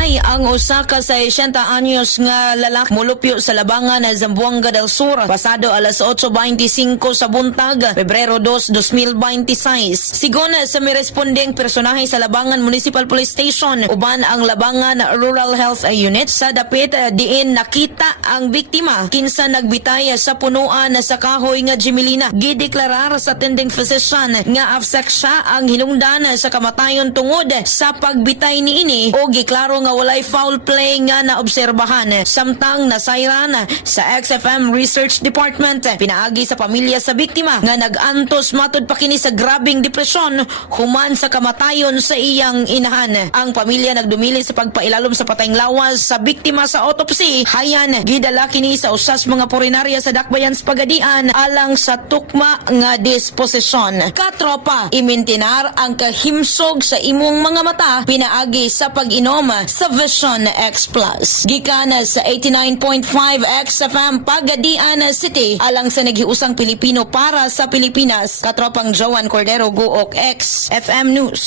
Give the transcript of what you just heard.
Napatay ang usa ka 60 anyos nga lalaki mulupyo sa labangan na Zamboanga del Sur pasado alas 8:25 sa buntag, Pebrero 2, 2026. Sigon sa mirespondeng personahe sa Labangan Municipal Police Station uban ang Labangan Rural Health Unit sa dapit diin nakita ang biktima kinsa nagbitay sa punuan sa kahoy nga Jimelina. Gideklarar sa attending physician nga afsak siya ang hinungdan sa kamatayon tungod sa pagbitay niini o giklaro nga walay foul play nga naobserbahan. Samtang nasayran sa XFM Research Department pinaagi sa pamilya sa biktima nga nag-antos matud pa kini sa grabing depresyon human sa kamatayon sa iyang inahan. Ang pamilya nagdumili sa pagpailalom sa patayng lawas sa biktima sa autopsy. Hayan gidala kini sa usas mga purinarya sa Dakbayan sa Pagadian alang sa tukma nga disposisyon. Katropa, imintinar ang kahimsog sa imong mga mata pinaagi sa pag-inom sa Vision X Plus. Gikan sa 89.5 XFM Pagadian City alang sa naghiusang Pilipino para sa Pilipinas. Katropang Joan Cordero, Guok X FM News.